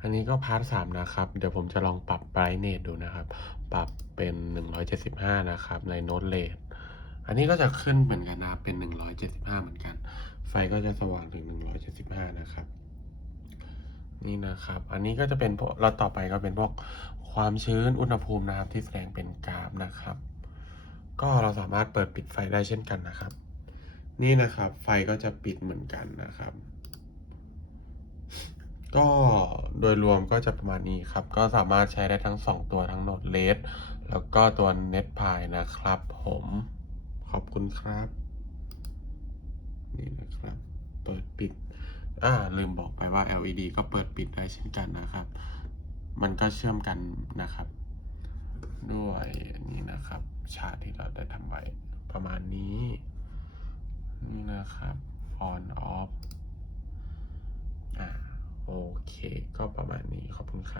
อันนี้ก็พาร์ท3นะครับเดี๋ยวผมจะลองปรับ brightness ดูนะครับปรับเป็น175นะครับใน Note LED อันนี้ก็จะขึ้นเหมือนกันนะเป็น175เหมือนกันไฟก็จะสว่างถึง175นะครับนี่นะครับอันนี้ก็จะเป็นพวกแล้วต่อไปก็เป็นพวกความชื้นอุณหภูมินะครับที่แสดงเป็นกราฟนะครับก็เราสามารถเปิดปิดไฟได้เช่นกันนะครับนี่นะครับไฟก็จะปิดเหมือนกันนะครับก็โดยรวมก็จะประมาณนี้ครับก็สามารถใช้ได้ทั้ง2ตัวทั้ง Note LED แล้วก็ตัว NetPie นะครับผมขอบคุณครับนี่นะครับเปิดปิดลืมบอกไปว่า LED ก็เปิดปิดได้เช่นกันนะครับมันก็เชื่อมกันนะครับด้วยนี่นะครับชาร์ตที่เราได้ทำไว้ประมาณนี้นี่นะครับ on off โอเคก็ประมาณนี้ขอบคุณครับ